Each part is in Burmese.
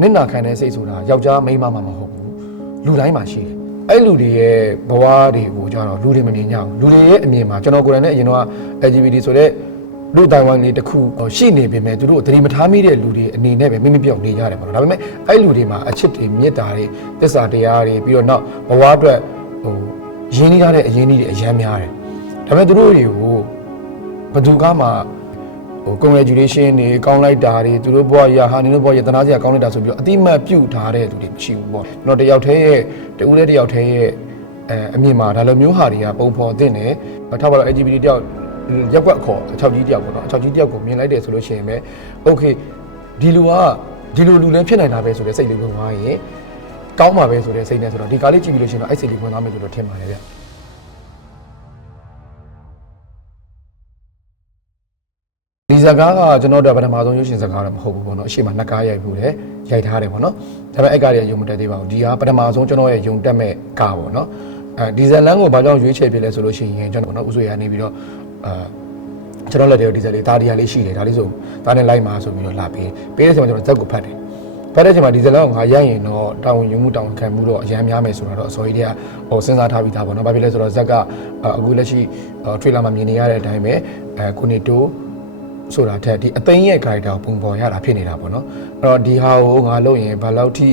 နင့်နာခံတဲ့စိတ်ဆိုတာယောက်ျားမိန်းမမှမဟုတ်ဘူးလူတိုင်းမှာရှိတယ်အဲ့လူတွေရဲ့ဘဝတွေကိုကြတော့လူတွေမမြင်ကြဘူးလူတွေရဲ့အမြင်မှာကျွန်တော်ကိုယ်တိုင်နဲ့အရင်တော့ LGBT ဆိုတဲ့လူတိုင်ဝမ်လေးတစ်ခုရှိနေပေမဲ့သူတို့သတိမထားမိတဲ့လူတွေအနေနဲ့ပဲမိမိပြောင်းနေကြတယ်ပေါ့နော်ဒါပေမဲ့အဲ့လူတွေမှာအချစ်တွေမေတ္တာတွေသစ္စာတရားတွေပြီးတော့နောက်ဘဝအတွက်ရင်းနှီးထားတဲ့အရင်းနှီးတွေအများများတယ်ဒါပေမဲ့သူတို့တွေကိုဘယ်သူကမှcongratulation တွေကောင်းလိုက်တာတွေသူတို့ဘဝရဟာနေတို့ဘဝရတနာစရာကောင်းလိုက်တာဆိုပြီးတော့အတိမတ်ပြုတ်ထားတဲ့သူတွေမရှိဘူးပေါ့ကျွန်တော်တယောက်တည်းရဲ့တူလေးတယောက်တည်းရဲ့အမြင်မှာဒါလိုမျိုးဟာတွေကပုံဖော်သင့်တယ်ထားပါတော့ LGBT တယောက်ရက်ွက်ခေါ်အချောက်ကြီးတယောက်ပေါ့နော်အချောက်ကြီးတယောက်ကိုမြင်လိုက်တယ်ဆိုလို့ရှိရင်ပဲ okay ဒီလူလူလည်းဖြစ်နိုင်တာပဲဆိုတဲ့စိတ်လေးဝင်သွားရင်ကောင်းမှာပဲဆိုတဲ့စိတ်နဲ့ဆိုတော့ဒီကားလေးကြည့်ပြီးလို့ရှိရင်တော့အဲ့စိတ်လေးဝင်သွားမယ်လို့တော့ထင်ပါတယ်ဗျဒီဇာကားကကျွန်တော်တို့ပထမဆုံးရုပ်ရှင်ဇာကားတော့မဟုတ်ဘူးပေါ့နော်အရှိမနှစ်ကားရိုက်ဘူးလေရိုက်ထားတယ်ပေါ့နော်ဒါပေမဲ့အဲ့ကားတွေကယုံမတက်သေးပါဘူးဒီဟာပထမဆုံးကျွန်တော်ရဲ့ယုံတက်မဲ့ကားပေါ့နော်ဒီဇယ်လန်ကိုဘာကြောင့်ရွေးချယ်ပြလဲဆိုလို့ရှိရင်ကျွန်တော်နော်ဥဆွေရနေပြီးတော့ကျွန်တော်လက်တွေဒီဇယ်လေးဒါတရားလေးရှိတယ်ဒါလေးဆိုဒါနဲ့လိုက်မှာဆိုပြီးတော့လာပေးတဲ့အချိန်မှာကျွန်တော်ဇက်ကိုဖတ်တယ်ဖတ်တဲ့အချိန်မှာဒီဇယ်လန်ကိုငါရိုက်ရင်တော့တာဝန်ယူမှုတာဝန်ခံမှုတော့အများများမယ်ဆိုတော့အစောကြီးတည်းကစဉ်းစားထားပြီးသားပေါ့နော်ဘာဖြစ်လဲဆိုတော့ဇက်ကအခုလက်ရှိထရေလာမှာမြင်နေရတဲ့အတိုင်းပဲကိုနေတိုးဆိုတာထက်ဒီအသိဉာဏ် character ကိုပုံပေါ်ရတာဖြစ်နေတာပေါ့နော်အဲ့တော့ဒီဟာကိုငါလုပ်ရင်ဘာလို့ထိ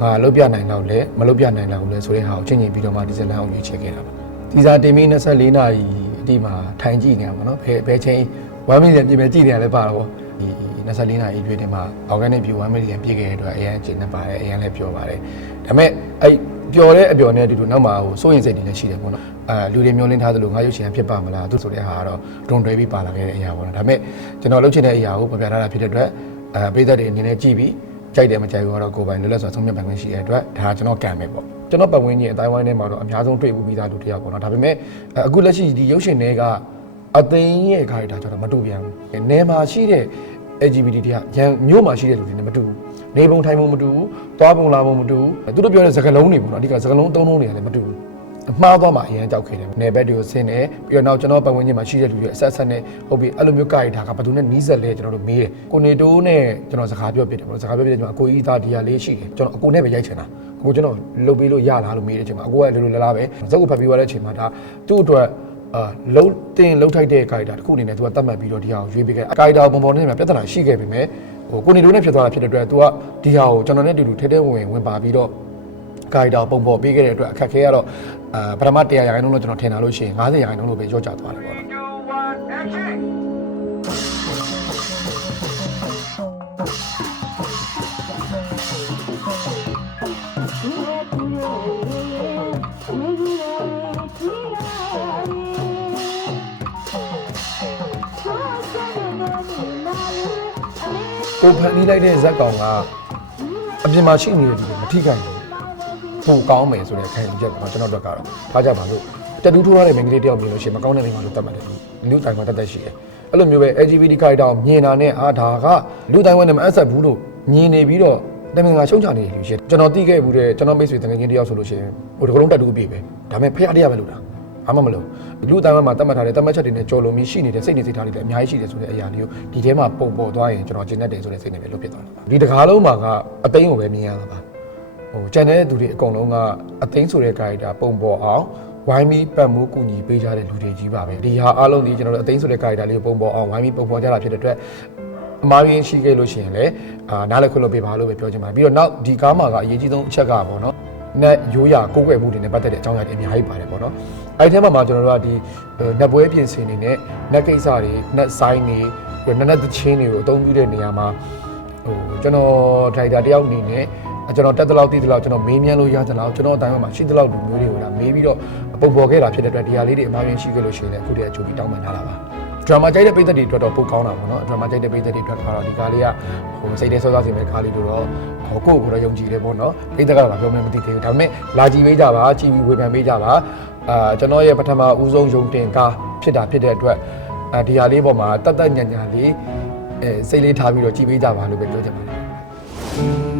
ငါလုပ်ပြနိုင်တော့လဲမလုပ်ပြနိုင်တော့ဘူးလဲဆိုတဲ့ဟာကိုချင်းချင်းပြီးတော့မှဒီဇလန်အောင်ရွေးချယ်ခဲ့တာပါဒီစာတင်ပြီး24နာရီအတိမှာထိုင်ကြည့်နေတာပေါ့နော်ဘယ်ချိန်1 million ပြင်မဲ့ကြည့်နေရလဲပါတော့ဒီ24နာရီရွေးတင်မှာ organic view 1 million ပြည့်ခဲ့တဲ့အတွက်အရင်ကျင်းနေပါတယ်အရင်လည်းပြောပါတယ်ဒါပေမဲ့အဲ့ပျော်တဲ့အပျော်နဲ့အတူတူနောက်မှာဟိုစိုးရင်စိတ်တွေလည်းရှိတယ်ပေါ့နော်လူတွေမျိုးလင်းထားသလိုငါရုပ်ရှင်ဖြစ်ပါမလားသူဆိုတဲ့ဟာကတော့ဒွန်တွဲပြီးပါလာခဲ့တဲ့အရာပေါ့နော်ဒါပေမဲ့ကျွန်တော်လုပ်ချင်တဲ့အရာကိုပြပြထားတာဖြစ်တဲ့အတွက်ပြည်သက်တွေအနေနဲ့ကြည့်ပြီးကြိုက်တယ်မကြိုက်ဘူးတော့ကိုယ်ပိုင်လွတ်လပ်စွာဆုံးဖြတ်ပိုင်ခွင့်ရှိတဲ့အတွက်ဒါကျွန်တော်ကံပဲပေါ့ကျွန်တော်ပတ်ဝန်းကျင်အတိုင်းဝိုင်းထဲမှာတော့အများဆုံးတွေ့ပြီးသားလူတစ်ယောက်ပေါ့နော်ဒါပေမဲ့အခုလက်ရှိဒီရုပ်ရှင်တွေကအသိရဲ့ခါရတာကျွန်တော်မတူပြန်ဘူးနယ်မှာရှိတဲ့ LGBT တွေကရန်မြို့မှာရှိတဲ့လူတွေနဲ့မတူဘူးနေပုံထိုင်ပုံမတူဘူးသွားပုံလာပုံမတူဘူးသူတို့ပြောတဲ့စကားလုံးတွေပေါ့နော်အဓိကစကားလုံးသုံးလုံးတွေကလည်းမတူဘူးအမှားသွားမှအရင်ကြောက်ခဲ့တယ်နယ်ဘက်တွေကိုဆင်းတယ်ပြီးတော့နောက်ကျွန်တော်ပတ်ဝန်းကျင်မှာရှိတဲ့လူတွေအဆက်ဆက်နဲ့ဟုတ်ပြီအဲ့လိုမျိုးကာရီတာကဘယ်သူနဲ့နီးစပ်လဲကျွန်တော်တို့မေးတယ်ကိုနေတိုးနဲ့ကျွန်တော်စကားပြောပြတယ်ပေါ့စကားပြောပြတဲ့ချိန်မှာအကိုကြီးသားဒီဟာလေးရှိတယ်ကျွန်တော်အကိုနဲ့ပဲရိုက်ချင်တာကိုကျွန်တော်လှုပ်ပေးလို့ရလားလို့မေးတဲ့အချိန်မှာအကိုကလိုလာပဲဇက်ကိုဖတ်ပြီးသွားတဲ့အချိန်မှာဒါသူ့အတွက်လုံးထိုက်တဲ့ကာရီတာတစ်ခုအနေနဲ့သူကတတ်မှတ်ပြီးတော့ဒီဟာကိုရွေးပေးခဲ့ကာရီတာပုံပေါ်နေမှာပြဿနာရှိခဲ့ပြီမဲ့ကိုနေတိုးနဲ့ဖြစ်သွားတာဖြစ်တဲ့အတွက်သူကဒီဟာကိုကျွန်တော်နဲ့အတူတူထဲထဲဝင်ပါပြီးတော့ကာရီတာပုံပေါ်ပေးခဲ့တဲ့အတွက်အခက်ခဲကတော့ပထမ100%လို့ကျွန်တော်ထင်တာလို့ရှိရင်50%လို့ပဲကြော့ကျသွားတယ်ပေါ့နော်ကိုဖန်တီးလိုက်တဲ့ဇက်ကောင်ကအပြင်မှာရှိနေတဲ့လူတွေမထိခိုက်ဘူးပိုကောင်းမယ်ဆိုတဲ့ခံယူချက်ပေါ့ကျွန်တော်တို့ကတော့ထားကြပါလို့တက်တူးထိုးရတဲ့မိန်းကလေးတယောက်မြင်လို့ရှိရင်မကောင်းတဲ့မိန်းမလို့တတ်မှတ်တယ်လူတိုင်းမှာတတ်ရှိတယ်အဲ့လိုမျိုးပဲ LGBT ခိုက်တောင်မြင်တာနဲ့ဒါကလူတိုင်းဝနဲ့မအဆက်ဘူးလို့မြင်နေပြီးတော့တမင်ကရှုံချနေတယ်လို့ရှိတယ်ကျွန်တော်သိခဲ့ဘူးတဲ့ကျွန်တော်မိတ်ဆွေတကယ်ချင်းတယောက်ဆိုလို့ရှိရင်ဟိုတကလုံးတက်တူးအပြည့်ပဲဒါပေမဲ့ဖះတရားပဲလို့တာဘာမှမလုပ်လူတိုင်းမှာတတ်မှတ်ထားတဲ့တတ်မှတ်ချက်တွေနဲ့ကြော်လုံပြီးရှိနေတဲ့စိတ်နေစိတ်ထားတွေလည်းအများကြီးရှိတယ်ဆိုတဲ့အရာလေးကိုဒီထဲမှာပုံပေါ်သွားရင်ကျွန်တော်ကျင်တတ်တယ်ဆိုတဲ့စိတ်နဲ့ပဲလုပ်ဖြစ်သွားတာပါဒီတကားလုံးမှာကအသိကိုပဲမြင်ရတာပါကျန်တဲ့သူတွေအကုန်လုံးကအသိဆိုတဲ့ character ပုံပေါ်အောင်ဝိုင်းပြီးပတ်မှုကူညီပေးကြတဲ့လူတွေကြီးပါပဲဒီဟာအားလုံးဒီကျွန်တော်တို့အသိဆိုတဲ့ character လေးကိုပုံပေါ်အောင်ဝိုင်းပြီးပုံပေါ်ကြတာဖြစ်တဲ့အတွက်အမှားရင်းရှိခဲ့လို့ရှိရင်လည်းနားလည်းခွင့်လို့ပေးပါလို့ပဲပြောချင်ပါတယ်ပြီးတော့နောက်ဒီကားမှာကအရေးကြီးဆုံးအချက်ကပေါ့နော်နဲ့ရိုးရာကိုးကွယ်မှုတွေနဲ့ပတ်သက်တဲ့အကြောင်းအရာတွေအများကြီးပါတယ်ပေါ့နော်အဲ့ဒီထဲမှာကျွန်တော်တို့ကဒီနက်ပွဲပြင်ဆင်နေနဲ့နက်ကိစ္စတွေနက်ဆိုင်တွေနက်သချင်းတွေကိုအသုံးပြုတဲ့နေရာမှာကျွန်တော်ဒရိုက်တာတယောက်အနေနဲ့ကျွန်တော်တက်တဲ့လောက်တီးတဲ့လောက်ကျွန်တော်မေးမြန်းလို့ရတဲ့လောက်ကျွန်တော်အတိုင်းမှာရှိတဲ့လောက်လူမျိုးတွေကိုလာမေးပြီးတော့ပုံပေါ်ခဲ့တာဖြစ်တဲ့အတွက်ဒီဟာလေးတွေအမှားရင်းရှိခဲ့လို့ရှိရင်လည်းအခုတည်းအချိုးပြီးတောင်းပန်ထားတာပါဒရာမာကြိုက်တဲ့ပိသက်တွေအတွက်တော့ပိုကောင်းတာပေါ့နော်ဒရာမာကြိုက်တဲ့ပိသက်တွေအတွက်ကတော့ဒီကားလေးကစိတ်ထဲစောစောစီမဲ့ကားလေးတို့တော့ကိုယ့်ကိုယ်တော့ယုံကြည်တယ်ပေါ့နော်ပိသက်ကတော့ပြောမှမသိသေးဘူးဒါပေမဲ့လာကြည့်ပေးကြပါကြည့်ပြီးဝေဖန်ပေးကြပါကျွန်တော်ရဲ့ပထမဦးဆုံးယုံတင်ကားဖြစ်တာဖြစ်တဲ့အတွက်ဒီဟာလေးပေါ်မှာတတ်တတ်ညံ့ညံ့လေးစိတ်လေးထားပြီးတော့ကြည့်ပေးကြပါလို့ပဲပြောချင်ပါတယ်